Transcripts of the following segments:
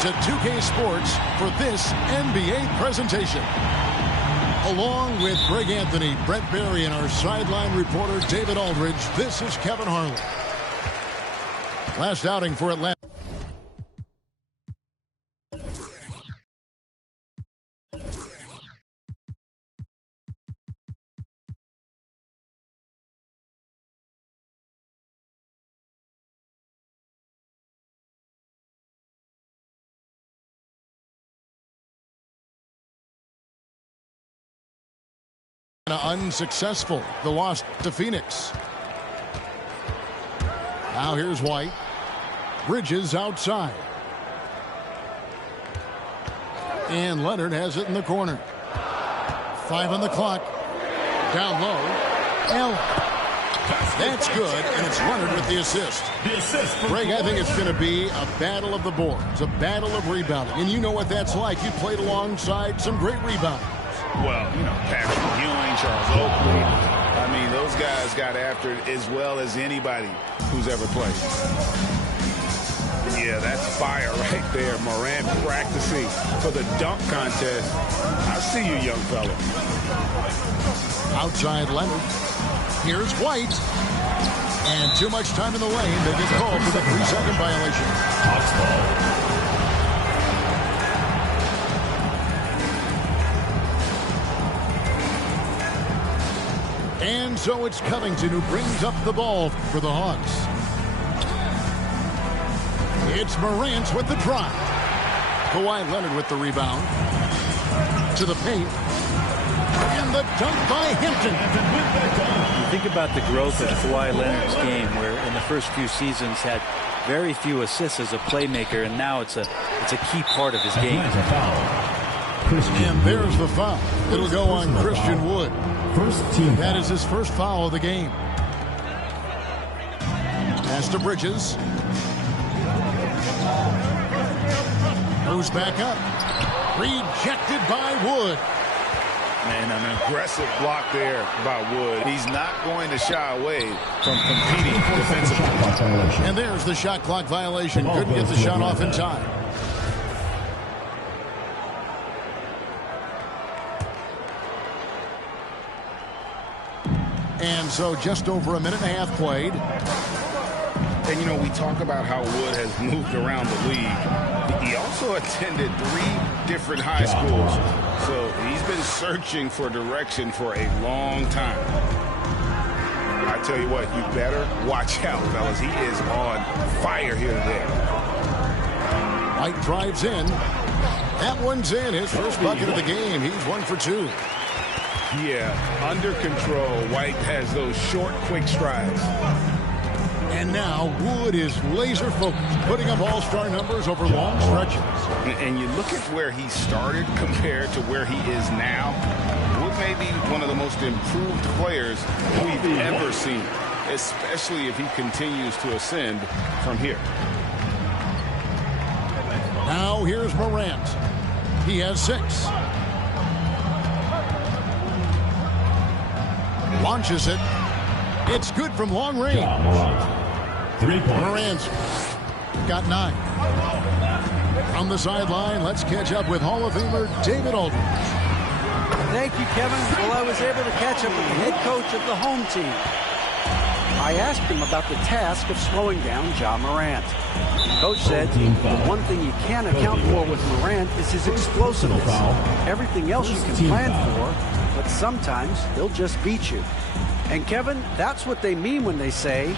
to 2K Sports for this NBA presentation. Along with Greg Anthony, Brett Barry, and our sideline reporter David Aldridge, this is Kevin Harlan. Last outing for Atlanta. Unsuccessful. The loss to Phoenix. Now here's White. Bridges outside. And Leonard has it in the corner. 5 on the clock. Down low. Allen. That's good, and it's Leonard with the assist. Greg, I think it's going to be a battle of the boards, a battle of rebounding. And you know what that's like. You played alongside some great rebounders. Well, you know, Patrick Ewing, Charles Oakley. I mean, those guys got after it as well as anybody who's ever played. Yeah, that's fire right there. Morant practicing for the dunk contest. I see you, young fella. Outside Leonard. Here's White. And too much time in the lane. They get called for the 3-second violation. Hawks ball. And so it's Covington who brings up the ball for the Hawks. It's Morant with the drive. Kawhi Leonard with the rebound. To the paint. And the dunk by Hampton. You think about the growth of Kawhi Leonard's game, where in the first few seasons had very few assists as a playmaker, and now it's a key part of his game. And there's the foul. It'll go on Christian Wood. First team. That is his first foul of the game. Pass to Bridges. Goes back up. Rejected by Wood. Man, an aggressive block there by Wood. He's not going to shy away from competing defensively. And there's the shot clock violation. Couldn't get the shot off in time. And so just over a minute and a half played. And, you know, we talk about how Wood has moved around the league. He also attended 3 different high schools. So he's been searching for direction for a long time. I tell you what, you better watch out, fellas. He is on fire here today. White drives in. That one's in. His first bucket of the game. He's 1 for 2. Yeah, under control. White has those short, quick strides. And now Wood is laser focused, putting up all-star numbers over long stretches. And you look at where he started compared to where he is now. Wood may be one of the most improved players we've ever seen, especially if he continues to ascend from here. Now here's Morant. He has 6. Launches it. It's good from long range. 3 points. Morant's got 9. From the sideline, let's catch up with Hall of Famer David Aldridge. Thank you, Kevin. Well, I was able to catch up with the head coach of the home team. I asked him about the task of slowing down Ja Morant. Coach said the one thing you can't account for with Morant is his explosiveness. Everything else you can plan for, but sometimes he'll just beat you. And Kevin, that's what they mean when they say,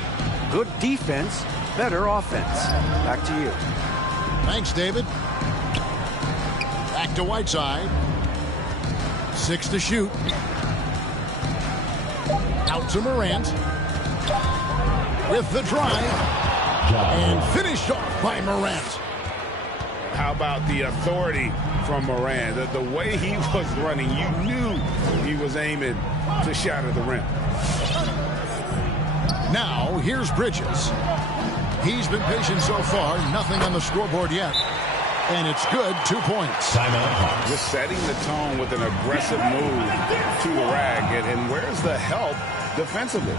good defense, better offense. Back to you. Thanks, David. Back to Whiteside. 6 to shoot. Out to Morant. With the drive. And finished off by Morant. How about the authority from Morant? The way he was running, you knew he was aiming to shatter the rim. Now, here's Bridges. He's been patient so far. Nothing on the scoreboard yet. And it's good. 2 points. Timeout. Just setting the tone with an aggressive move to the rack. And where's the help defensively?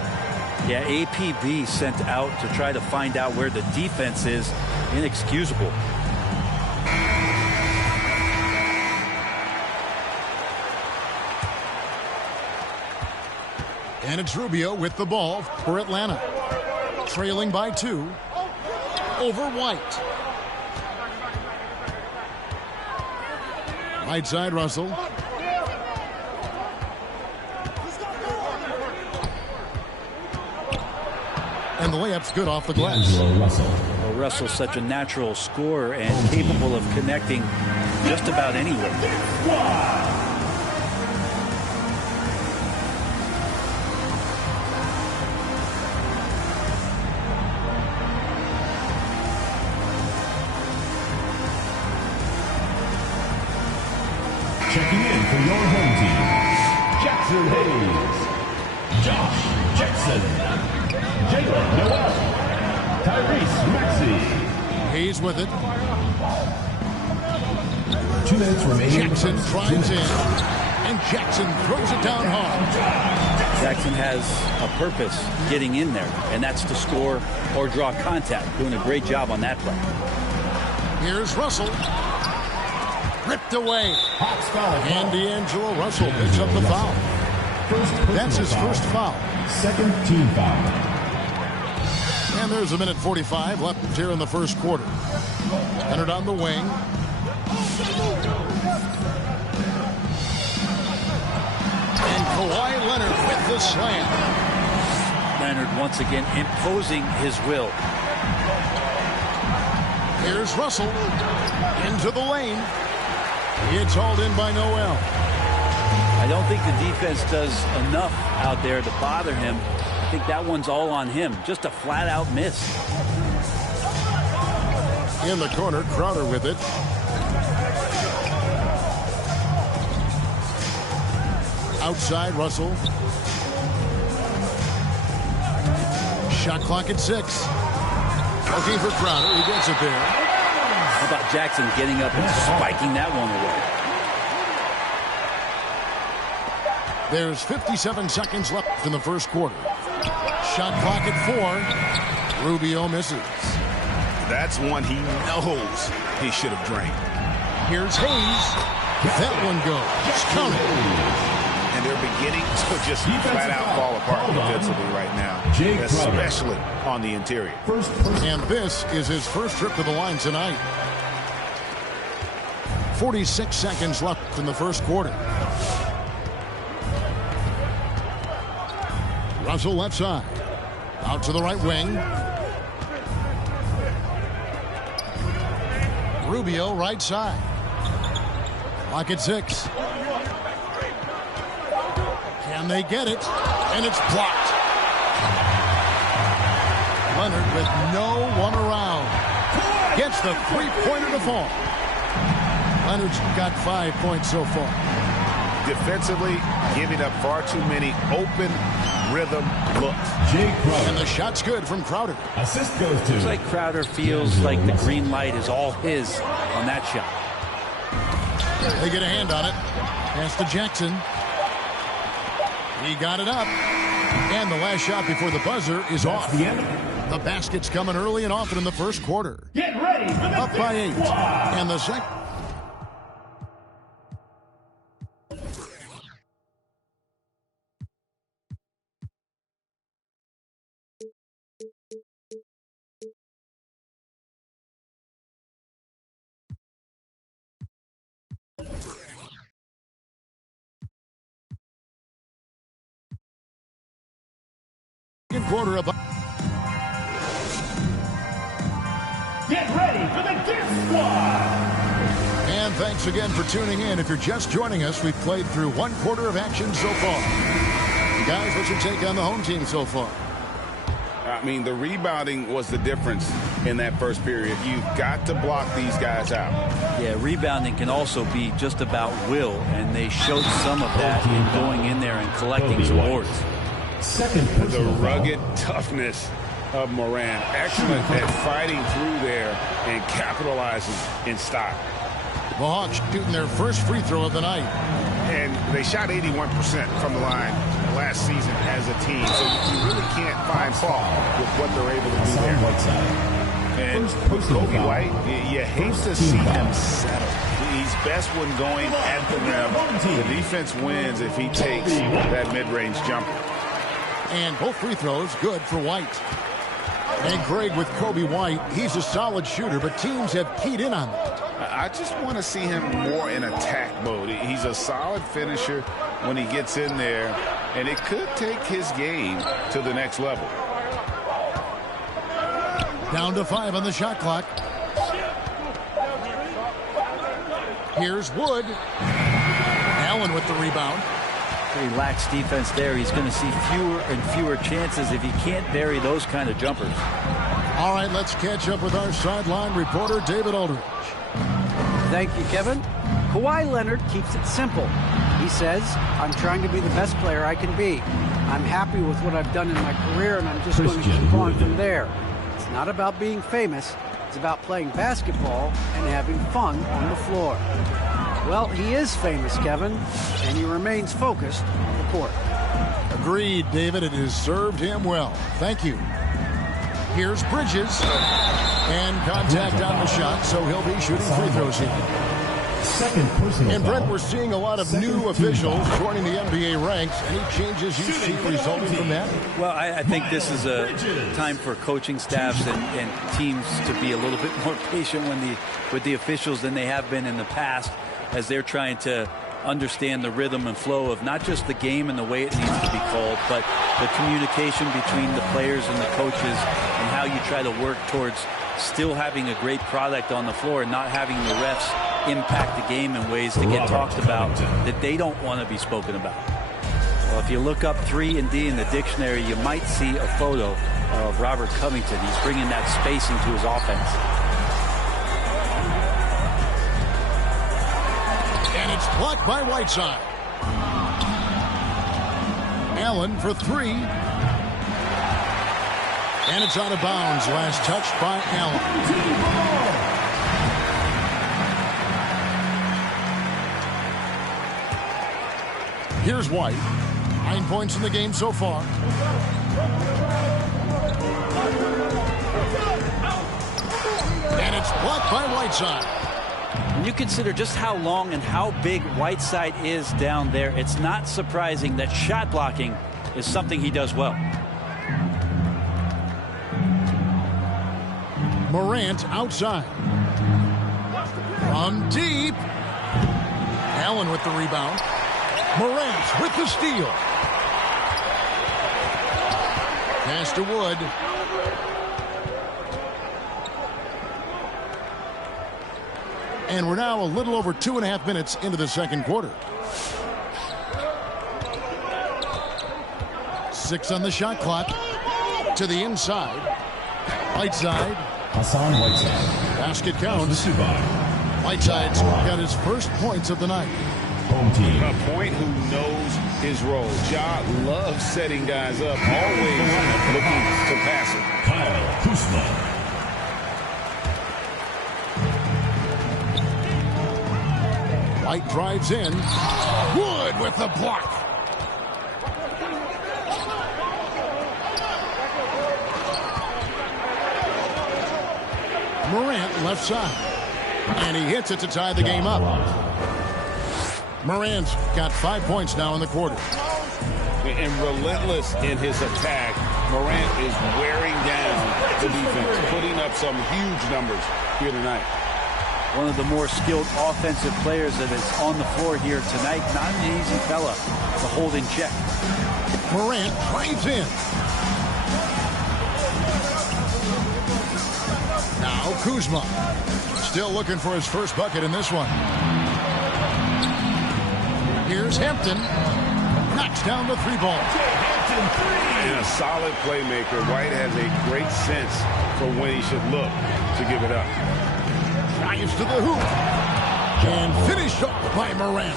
Yeah, APB sent out to try to find out where the defense is. Inexcusable. And it's Rubio with the ball for Atlanta. Trailing by 2 over White. Right side, Russell. And the layup's good off the glass. Well, Russell's such a natural scorer and capable of connecting just about anywhere. Checking in for your home team, Jackson Hayes, Josh Jackson, Jalen Noel, Tyrese Maxey. Hayes with it. 2 minutes remaining. Jackson drives in, and Jackson throws it down hard. Jackson has a purpose getting in there, and that's to score or draw contact. Doing a great job on that play. Here's Russell. Ripped away. And D'Angelo Russell picks up the foul. That's his first foul. Second team foul. And there's 1:45 left here in the first quarter. Leonard on the wing. And Kawhi Leonard with the slam. Leonard once again imposing his will. Here's Russell into the lane. It's hauled in by Noel. I don't think the defense does enough out there to bother him. I think that one's all on him. Just a flat-out miss. In the corner, Crowder with it. Outside, Russell. Shot clock at 6. Looking for Crowder. He gets it there. How about Jackson getting up and spiking that one away? There's 57 seconds left in the first quarter. Shot clock at 4. Rubio misses. That's one he knows he should have drained. Here's Hayes. That one goes. Just count it. And they're beginning to just flat out fall apart defensively right now, especially on the interior. And this is his first trip to the line tonight. 46 seconds left in the first quarter. Russell left side. Out to the right wing. Rubio right side. Clock at 6. Can they get it? And it's blocked. Leonard with no one around. Gets the three-pointer to fall. Leonard's got 5 points so far. Defensively, giving up far too many open rhythm looks. And the shot's good from Crowder. Assist goes to. Looks like Crowder feels like the green light is all his on that shot. They get a hand on it. Pass to Jackson. He got it up. And the last shot before the buzzer is off. The basket's coming early and often in the first quarter. Get ready for the Up by 8. And the second. Quarter of. Get ready for the Gift Squad. And thanks again for tuning in. If you're just joining us, we've played through 1 quarter of action so far. Guys, what's your take on the home team so far? I mean, the rebounding was the difference in that first period. You've got to block these guys out. Yeah, rebounding can also be just about will, and they showed some of that in going in there and collecting some boards. The rugged toughness of Moran. Excellent at fighting through there and capitalizing in style. The Hawks shooting their first free throw of the night. And they shot 81% from the line last season as a team. So you really can't find fault with what they're able to do there. And Kobe White, you hate to see him settle. He's best when going at the rim. The defense wins if he takes that mid-range jumper. And both free throws good for White. And Greg, with Kobe White, he's a solid shooter, but teams have keyed in on that. I just want to see him more in attack mode. He's a solid finisher when he gets in there, and it could take his game to the next level. Down to 5 on the shot clock. Here's Wood. Allen with the rebound. Pretty lax defense there. He's going to see fewer and fewer chances if he can't bury those kind of jumpers. All right, let's catch up with our sideline reporter, David Aldridge. Thank you, Kevin. Kawhi Leonard keeps it simple. He says, I'm trying to be the best player I can be. I'm happy with what I've done in my career, and I'm just going to keep on from there. It's not about being famous. It's about playing basketball and having fun on the floor. Well, he is famous, Kevin, and he remains focused on the court. Agreed, David. It has served him well. Thank you. Here's Bridges. And contact on the shot, so he'll be shooting free throws here. Second personal And Brent, foul. we're seeing a lot of new officials joining the NBA ranks. Any changes you see resulting from that? Well, I think this is a time for coaching staffs and teams to be a little bit more patient with the officials than they have been in the past, as they're trying to understand the rhythm and flow of not just the game and the way it needs to be called, but the communication between the players and the coaches and how you try to work towards still having a great product on the floor and not having the refs impact the game in ways that get talked about that they don't want to be spoken about. Well, if you look up 3 and D in the dictionary, you might see a photo of Robert Covington. He's bringing that spacing to his offense. And it's blocked by Whiteside. Allen for 3. And it's out of bounds. Last touch by Allen. Here's White. 9 points in the game so far. And it's blocked by Whiteside. When you consider just how long and how big Whiteside is down there, it's not surprising that shot blocking is something he does well. Morant outside. From deep. Allen with the rebound. Morant with the steal. Pass to Wood. And we're now a little over 2.5 minutes into the second quarter. 6 on the shot clock. To the inside. Whiteside. Hassan Whiteside. Basket counts. Whiteside's got his first points of the night. Home team. A point who knows his role. Ja loves setting guys up, always looking to pass it. Kyle Kuzma. White drives in. Wood with the block. Morant left side. And he hits it to tie the game up. Morant's got 5 points now in the quarter. And relentless in his attack, Morant is wearing down the defense, putting up some huge numbers here tonight. One of the more skilled offensive players that is on the floor here tonight. Not an easy fella to hold in check. Morant drives in. Now Kuzma. Still looking for his first bucket in this one. Here's Hampton. Knocks down the 3 ball. And a solid playmaker, White has a great sense for when he should look to give it up. Drives to the hoop. And finished off by Morant.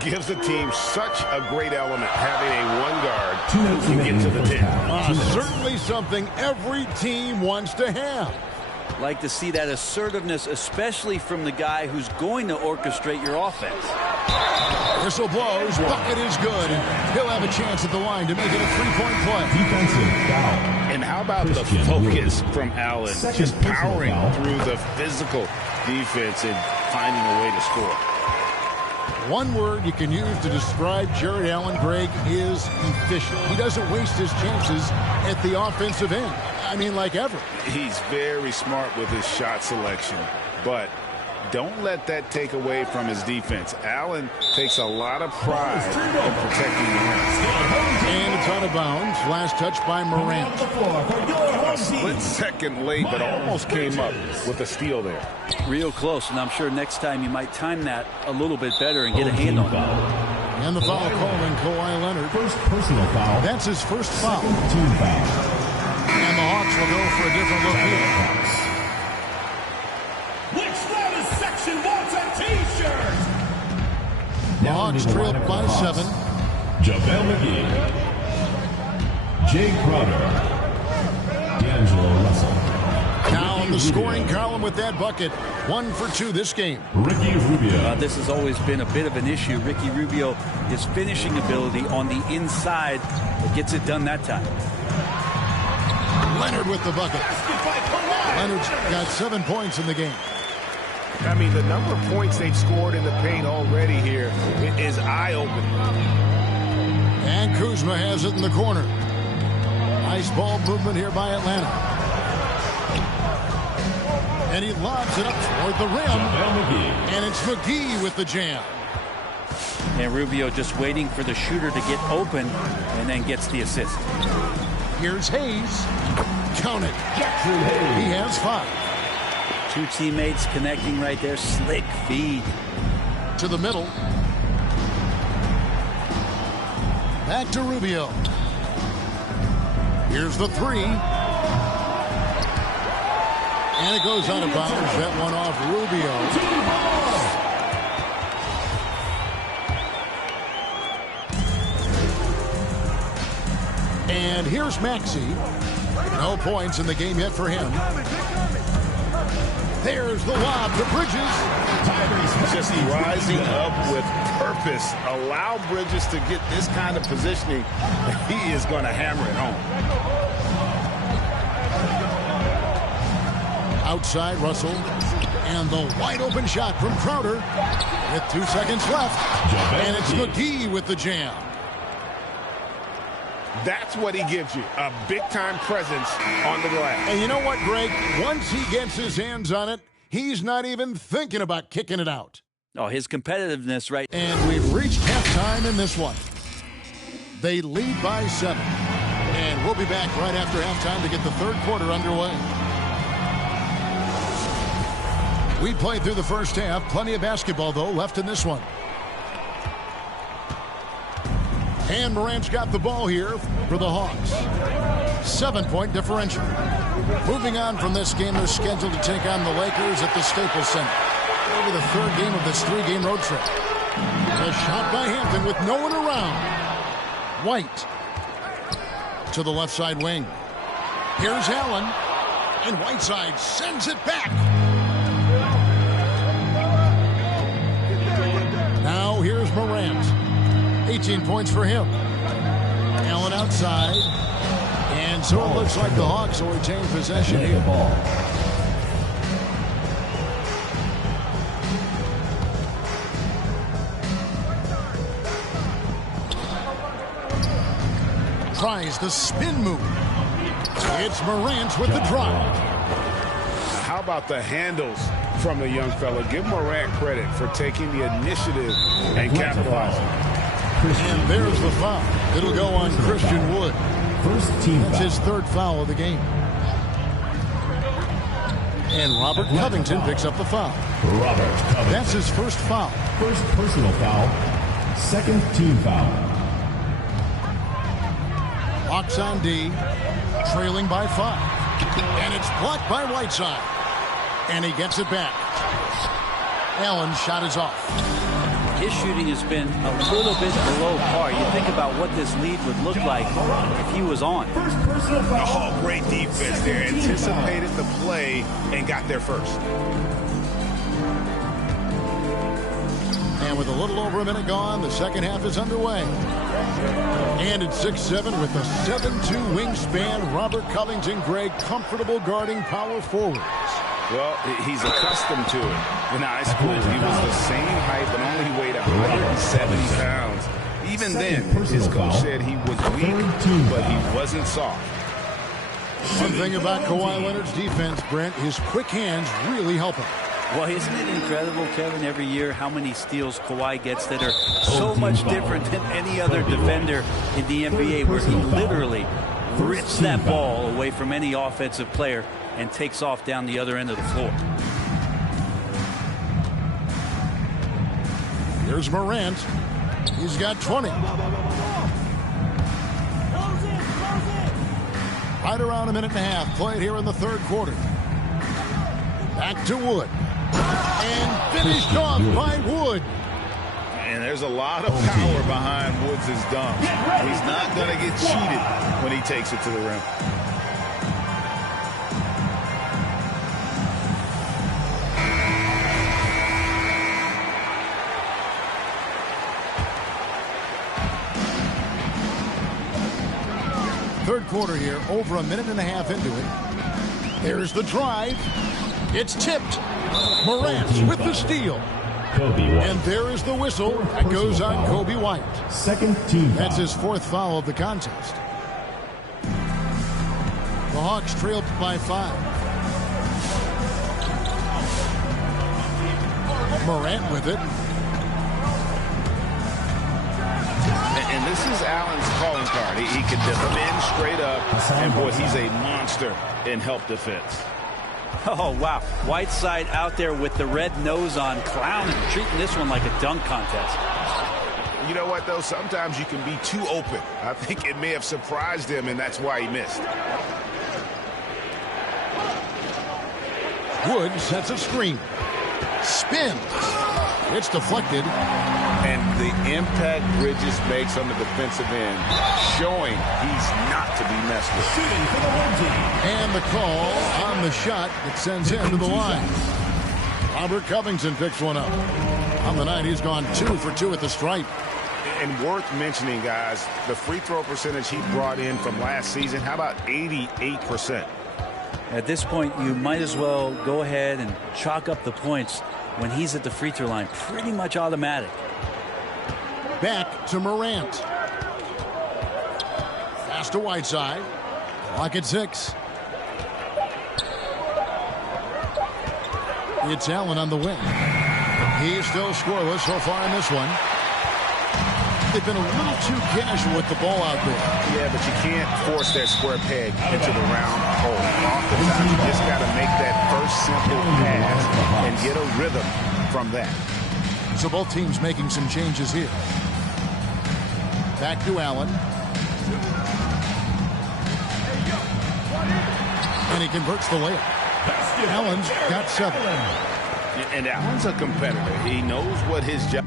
Gives the team such a great element, having a one guard who can get to the 10. Certainly something every team wants to have. Like to see that assertiveness, especially from the guy who's going to orchestrate your offense. Whistle blows. Bucket is good. And he'll have a chance at the line to make it a 3-point play. Defensive foul. And how about the Christian focus Wood. from Allen? Second Just powering personal foul. through the physical defense and finding a way to score. One word you can use to describe Jared Allen, Greg, is efficient. He doesn't waste his chances at the offensive end. I mean, like ever. He's very smart with his shot selection, but don't let that take away from his defense. Allen takes a lot of pride in protecting the rim. And it's out of bounds. Last touch by Morant. A split second late, but almost came up with a steal there. Real close, and I'm sure next time you might time that a little bit better and get a hand on it. And the foul called on Kawhi Leonard. First personal foul. That's his first foul. Team foul. And the Hawks will go for a different look here. The Hawks trailed by 7. JaVale McGee, Jay Crowder, D'Angelo Russell. Now in the scoring column with that bucket. 1 for 2 this game. Ricky Rubio. This has always been a bit of an issue. Ricky Rubio, his finishing ability on the inside, gets it done that time. Leonard with the bucket. Leonard's got 7 points in the game. I mean, the number of points they've scored in the paint already here is eye-opening. And Kuzma has it in the corner. Nice ball movement here by Atlanta. And he lobs it up toward the rim. And it's McGee with the jam. And Rubio just waiting for the shooter to get open and then gets the assist. Here's Hayes. Count it. He has 5. 2 teammates connecting right there. Slick feed. To the middle. Back to Rubio. Here's the 3. And it goes out of bounds. That one off Rubio. And here's Maxey. No points in the game yet for him. There's the lob to Bridges. Just rising up with purpose. Allow Bridges to get this kind of positioning. He is going to hammer it home. Outside Russell. And the wide open shot from Crowder. With 2 seconds left. And it's McGee with the jam. That's what he gives you, a big-time presence on the glass. And you know what, Greg? Once he gets his hands on it, he's not even thinking about kicking it out. Oh, his competitiveness, right? And we've reached halftime in this one. They lead by 7. And we'll be back right after halftime to get the third quarter underway. We played through the first half. Plenty of basketball, though, left in this one. And Morant's got the ball here for the Hawks. 7-point differential. Moving on from this game, they're scheduled to take on the Lakers at the Staples Center. It'll be the 3rd game of this 3-game road trip. A shot by Hampton with no one around. White to the left side wing. Here's Allen. And Whiteside sends it back. Now here's Morant. 18 points for him. Allen outside. And so it looks like the Hawks will retain possession here. Tries the spin move. It's Morant with the drive. How about the handles from the young fella? Give Morant credit for taking the initiative and capitalizing. And there's the foul. It'll go on Christian Wood. First team That's foul. his 3rd foul of the game. And Robert Covington picks up the foul. Robert Covington. That's his first foul. First personal foul. Second team foul. Hawks on D, trailing by 5. And it's blocked by Whiteside. And he gets it back. Allen's shot is off. His shooting has been a little bit below par. You think about what this lead would look like if he was on. First personal foul. Oh, great defense there. Anticipated the play and got there first. And with a little over a minute gone, the second half is underway. And at 6'7" with a 7'2" wingspan, Robert Covington, Greg, comfortable guarding power forwards. Well, he's accustomed to it. In high school, he was the same height but only weighed 170 pounds. Even then, his coach said he was weak, but he wasn't soft. One thing about Kawhi Leonard's defense, Brent, his quick hands really help him. Well, isn't it incredible, Kevin, every year how many steals Kawhi gets that are so much different than any other defender in the NBA, where he literally rips that ball away from any offensive player and takes off down the other end of the floor. Here's Morant. He's got 20. Right around a minute and a half played here in the third quarter. Back to Wood. And finished off by Wood. And there's a lot of power behind Woods' dunk. He's not going to get cheated when he takes it to the rim. Third quarter here, over a minute and a half into it. There's the drive. It's tipped. Morant with the steal. And there is the whistle that goes on Kobe White. Second team foul. That's his fourth foul of the contest. The Hawks trail by 5. Morant with it. And this is Allen's calling card. He can defend straight up, and boy, he's a monster in help defense. Oh, wow. Whiteside out there with the red nose on, clowning, treating this one like a dunk contest. You know what, though? Sometimes you can be too open. I think it may have surprised him, and that's why he missed. Wood sets a screen. Spins. It's deflected. And the impact Bridges makes on the defensive end, showing he's not to be messed with. Shooting for the home team. And the call on the shot that sends him to the line. Robert Covington picks one up. On the night, he's gone 2 for 2 at the stripe. And worth mentioning, guys, the free throw percentage he brought in from last season, how about 88%? At this point, you might as well go ahead and chalk up the points when he's at the free throw line. Pretty much automatic. Back to Morant. Pass to Whiteside. Clock at 6. It's Allen on the wing. He's still scoreless so far in this one. They've been a little too casual with the ball out there. Yeah, but you can't force that square peg into the round hole. Oftentimes, you just got to make that first simple pass and get a rhythm from that. So both teams making some changes here. Back to Allen. And he converts the layup. Allen's got 7. And Allen's a competitor. He knows what his job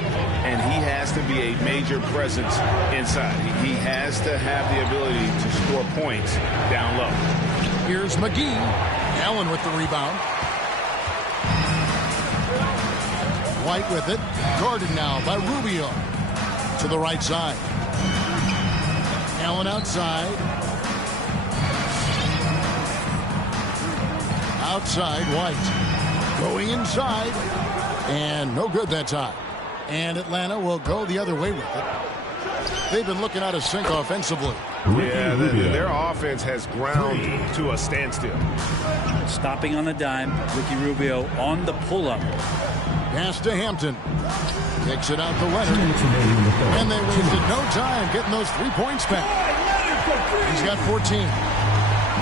and he has to be a major presence inside. He has to have the ability to score points down low. Here's McGee. Allen with the rebound. White with it. Guarded now by Rubio. To the right side. Allen outside. Outside, White. Going inside. And no good that time. And Atlanta will go the other way with it. They've been looking out of sync offensively. Yeah, their offense has ground to a standstill. Stopping on the dime. Ricky Rubio on the pull-up. Pass to Hampton. Kicks it out to Leonard. And they wasted no time getting those 3 points back. He's got 14.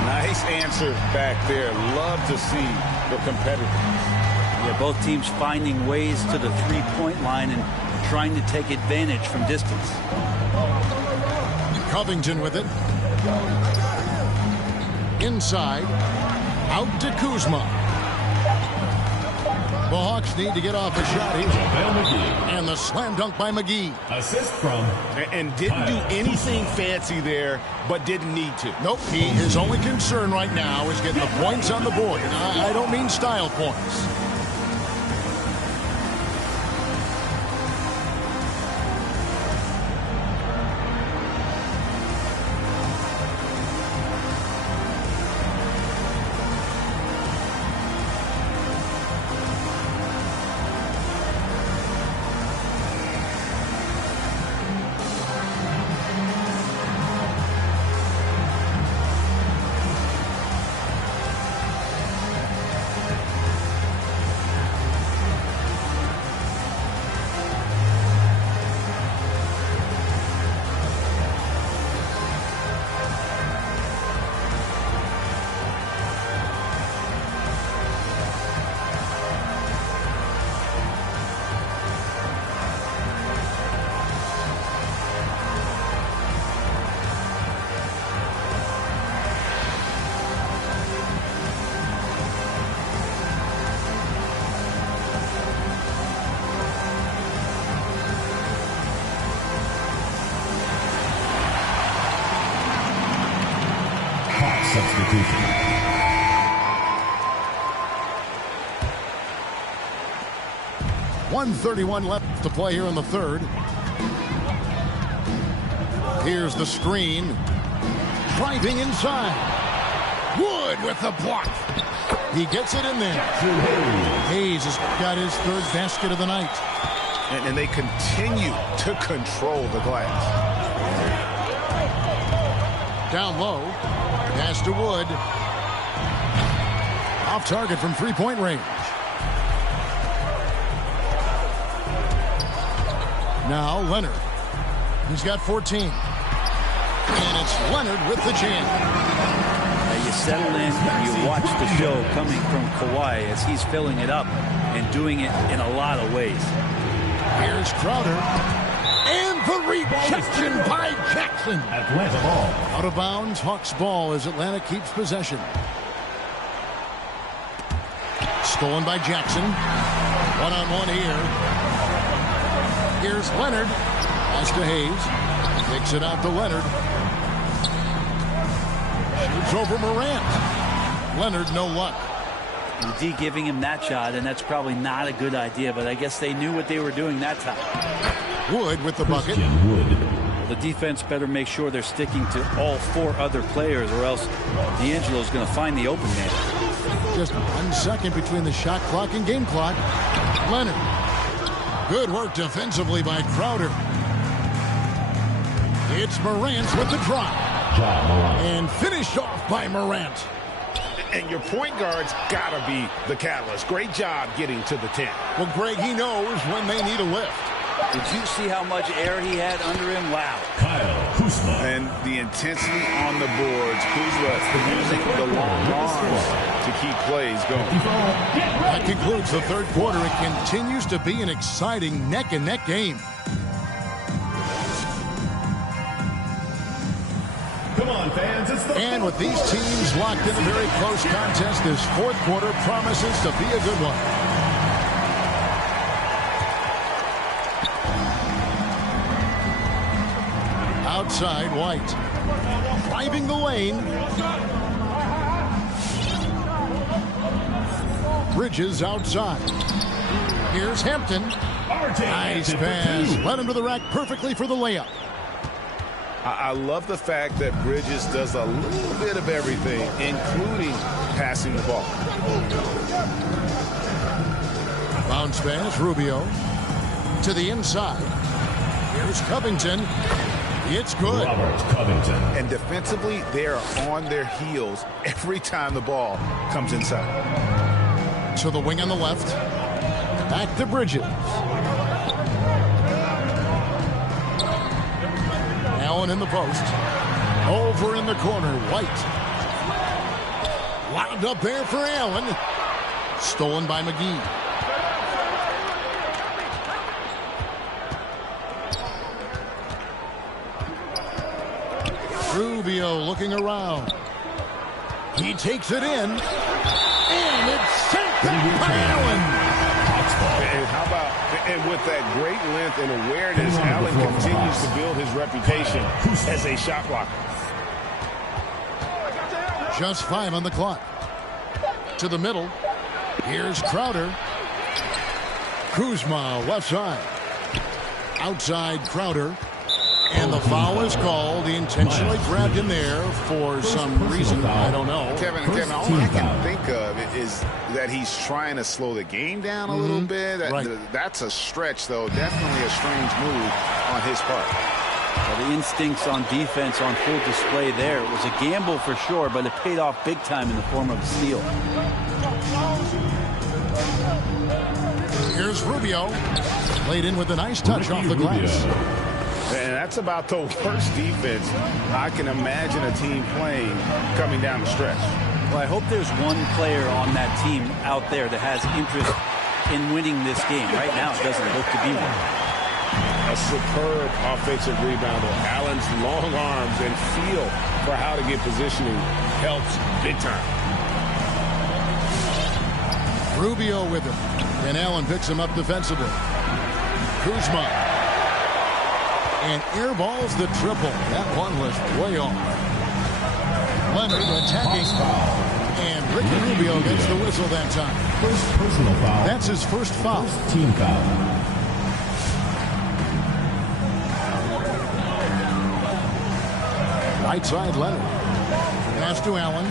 Nice answer back there. Love to see the competitors. Yeah, both teams finding ways to the three-point line and trying to take advantage from distance. Covington with it. Inside. Out to Kuzma. The Hawks need to get off a shot here. And the slam dunk by McGee. Assist from. And didn't do anything fancy there, but didn't need to. Nope. His only concern right now is getting the points on the board. I don't mean style points. Substitution. 1:31 left to play here in the third. Here's the screen. Driving inside. Wood with the block. He gets it in there. Hayes has got his third basket of the night. And they continue to control the glass. Down low. Pass to Wood. Off target from three-point range. Now Leonard. He's got 14. And it's Leonard with the jam. Now you settle in and you watch the show coming from Kawhi as he's filling it up and doing it in a lot of ways. Here's Crowder. And the rejection by Jackson. Atlanta ball. Out of bounds, Hawks ball as Atlanta keeps possession. Stolen by Jackson. One-on-one here. Here's Leonard. Pass to Hayes. Kicks it out to Leonard. Shoots over Morant. Leonard, no luck. D giving him that shot, and that's probably not a good idea, but I guess they knew what they were doing that time. Wood with the bucket. The defense better make sure they're sticking to all four other players, or else D'Angelo's going to find the open man. Just 1 second between the shot clock and game clock. Leonard. Good work defensively by Crowder. It's Morant with the drop. And finished off by Morant. And your point guard's got to be the catalyst. Great job getting to the 10. Well, Greg, he knows when they need a lift. Did you see how much air he had under him? Wow. Kyle Kuzma. And the intensity on the boards. Kuzma using the long arms to keep plays going. That concludes the third quarter. It continues to be an exciting neck-and-neck game. Come on, fans. It's the And with these teams locked in a very close contest, this fourth quarter promises to be a good one. outside, White. Driving the lane. Bridges outside. Here's Hampton. Nice pass. Led him to the rack perfectly for the layup. I love the fact that Bridges does a little bit of everything, including passing the ball. Bounce pass, Rubio. To the inside. Here's Covington. It's good. Robert Covington. And defensively, they are on their heels every time the ball comes inside. To the wing on the left. Back to Bridges. Allen in the post. Over in the corner, White. Lobbed up there for Allen. Stolen by McGee. Rubio looking around. He takes it in. And it's sent by Allen. And how about, and with that great length and awareness, Allen continues to build his reputation as a shot blocker. Just 5 on the clock. To the middle. Here's Crowder. Kuzma, left side. Outside Crowder. And the foul is called. He intentionally grabbed him there for some reason. I don't know. Kevin, all I can think of is that he's trying to slow the game down a little bit. Right. That's a stretch, though. Definitely a strange move on his part. Well, the instincts on defense on full display there. It was a gamble for sure, but it paid off big time in the form of a steal. Here's Rubio. Laid in with a nice touch off the glass. And that's about the worst defense I can imagine a team playing coming down the stretch. Well, I hope there's one player on that team out there that has interest in winning this game. Right now, it doesn't look to be one. A superb offensive rebounder. Allen's long arms and feel for how to get positioning helps big time. Rubio with him. And Allen picks him up defensively. Kuzma. And airballs the triple. That one was way off. Leonard attacking. And Ricky Rubio gets the whistle that time. First personal foul. That's his first foul. First team foul. Right side Leonard. Pass to Allen.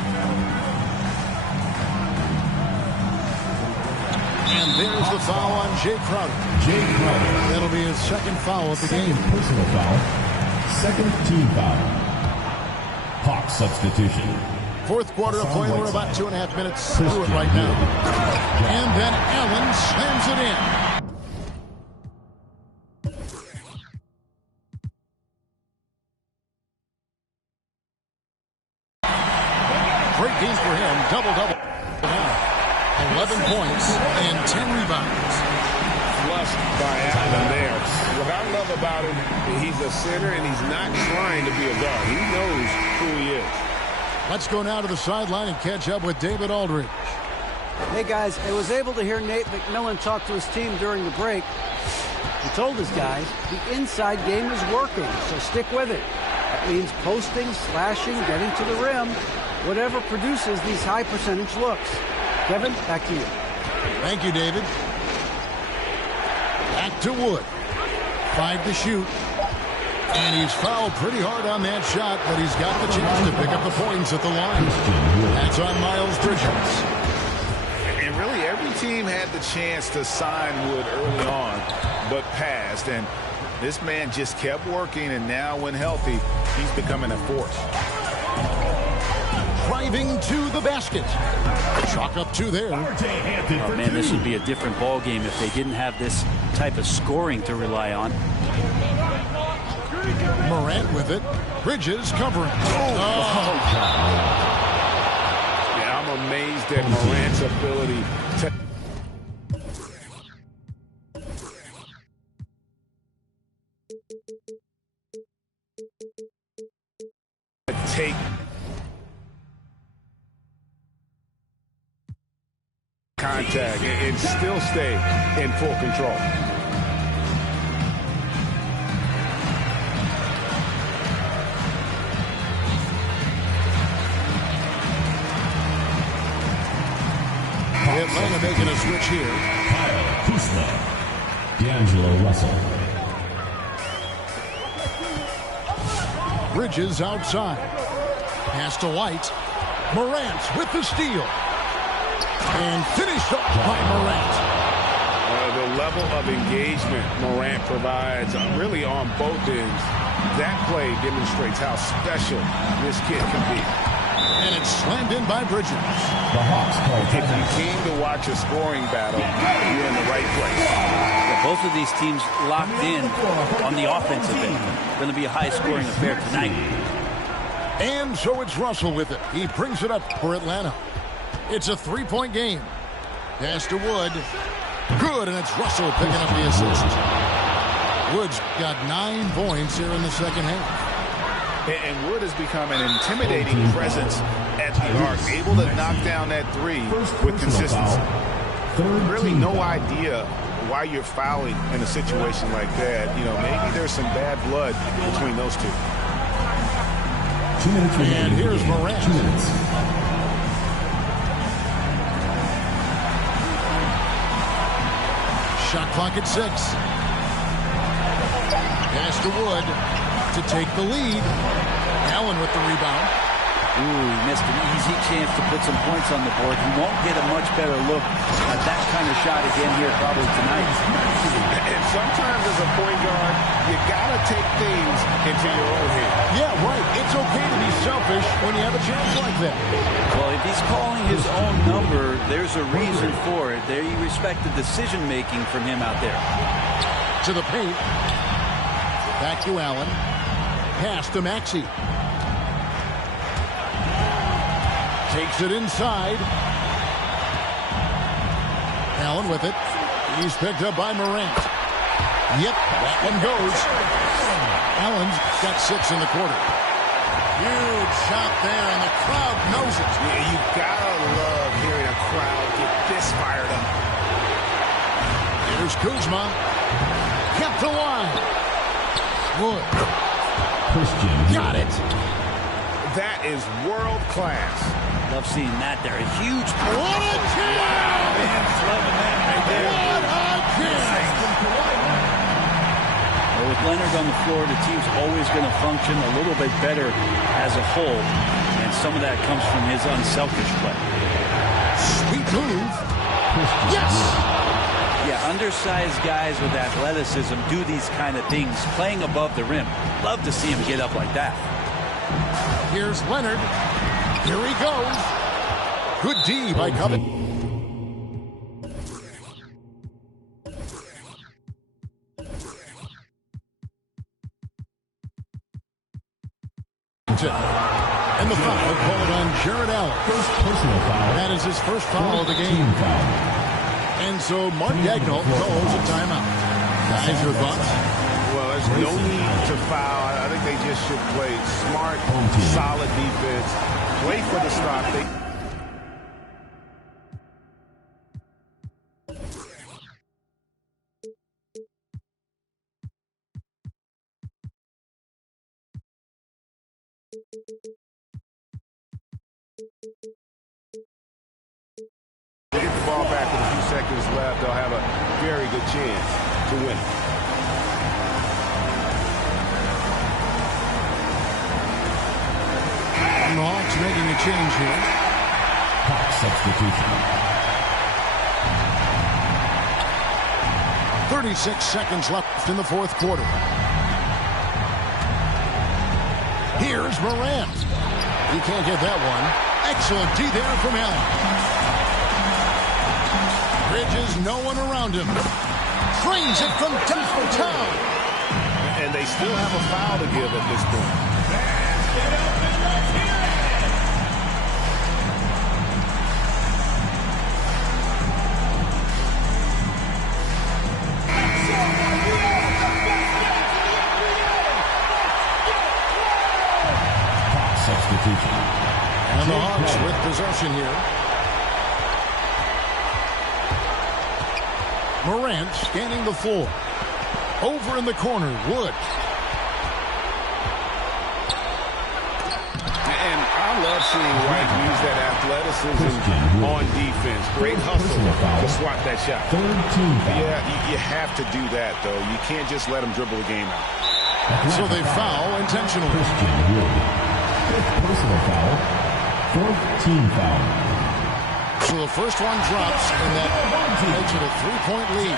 And there's the foul on Jay Crowder. That'll be his second foul of the game. Personal foul. Second team foul. Hawk substitution. Fourth quarter of play. We're about 2.5 minutes through it right now. And then Allen slams it in. Great game for him. Double-double. 11 points and 10 rebounds. Flushed by Allen there. What I love about him, he's a center and he's not trying to be a guard. He knows who he is. Let's go now to the sideline and catch up with David Aldridge. Hey, guys, I was able to hear Nate McMillan talk to his team during the break. He told his guys the inside game is working, so stick with it. That means posting, slashing, getting to the rim, whatever produces these high percentage looks. Kevin, back to you. Thank you, David. Back to Wood. 5 to shoot. And he's fouled pretty hard on that shot, but he's got the chance to pick up the points at the line. That's on Miles Bridges. And really, every team had the chance to sign Wood early on, but passed. And this man just kept working, and now when healthy, he's becoming a force. Driving to the basket. Chalk up 2 there. Oh, man, this would be a different ball game if they didn't have this type of scoring to rely on. Morant with it. Bridges covering. Yeah, I'm amazed at Morant's ability to take contact and still stay in full control. Atlanta making a switch here. Kyle Kuzma. D'Angelo Russell. Bridges outside. Pass to White. Morant with the steal. And finished off by Morant. The level of engagement Morant provides really on both ends. That play demonstrates how special this kid can be. And it's slammed in by Bridges. The Hawks call If you came to watch a scoring battle, you're in the right place. Yeah, both of these teams locked in on the offensive end. Going to be a high-scoring affair tonight. And so it's Russell with it. He brings it up for Atlanta. It's a three-point game. Pass to Wood. Good, and it's Russell picking up the assist. Wood's got 9 points here in the second half. And Wood has become an intimidating presence at the arc, able to knock down that three with consistency. Really no idea why you're fouling in a situation like that. You know, maybe there's some bad blood between those two. 2 minutes remaining. And here's Morant. 2 minutes. Shot clock at 6. Pass to Wood to take the lead. Allen with the rebound. Ooh, he missed an easy chance to put some points on the board. He won't get a much better look at that kind of shot again here probably tonight. And sometimes as a point guard, you got to take things into your own hand. Yeah, right. It's okay to be selfish when you have a chance like that. Well, if he's calling his own number, there's a reason for it. There you respect the decision-making from him out there. To the paint. Back to Allen. Pass to Maxey. Takes it inside. Allen with it. He's picked up by Morant. Yep, that one goes. Allen's got 6 in the quarter. Huge shot there, and the crowd knows it. Yeah, you gotta love hearing a crowd get this fired up. Here's Kuzma. Kept alive. Wood. Christian. Got it. That is world class. Love seeing that there. A huge... What a kill! Loving that right there. What a kill! Well, with Leonard on the floor, the team's always going to function a little bit better as a whole. And some of that comes from his unselfish play. Sweet move. Yes! Yeah, undersized guys with athleticism do these kind of things, playing above the rim. Love to see him get up like that. Here's Leonard. Here he goes. Good D by Covington. And the foul called on Jared Allen. First personal foul. That is his first foul of the game. Team foul. And so Mark Dagnall calls a timeout. Guys, your thoughts? Well, there's no need to foul. I think they just should play smart, solid defense. Play for the stop. They get the ball back with a few seconds left. They'll have a very good chance to win. And the Hawks making a change here. Hawks substitution. 36 seconds left in the fourth quarter. Here's Morant. He can't get that one. Excellent D there from Allen. Bridges, no one around him. Trains it from downtown. And they still have a foul to give at this point. Substitution. And the Hawks with possession here. Morant scanning the floor. Over in the corner, Wood. And I love seeing White use that athleticism on defense. Great hustle to swat that shot. Yeah, you have to do that, though. You can't just let him dribble the game out. So they foul intentionally. Personal foul. Fourth team foul. So the first one drops, and that makes it a 3-point lead.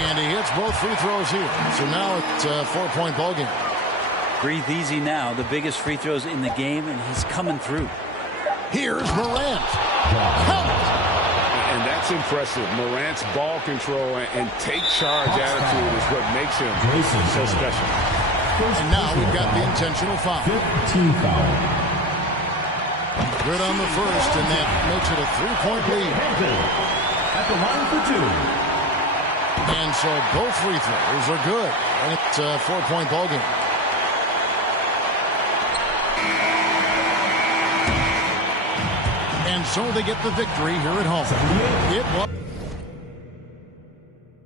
And he hits both free throws here. So now it's a 4-point ball game. Breathe easy now. The biggest free throws in the game, and he's coming through. Here's Morant. Count. And that's impressive. Morant's ball control and take charge attitude is what makes him so special. And now we've got the intentional foul. 15 foul. Good on the first, and that makes it a 3-point lead. At the line for two. And so both free throws are good. And it's a 4-point ball game. And so they get the victory here at home. It was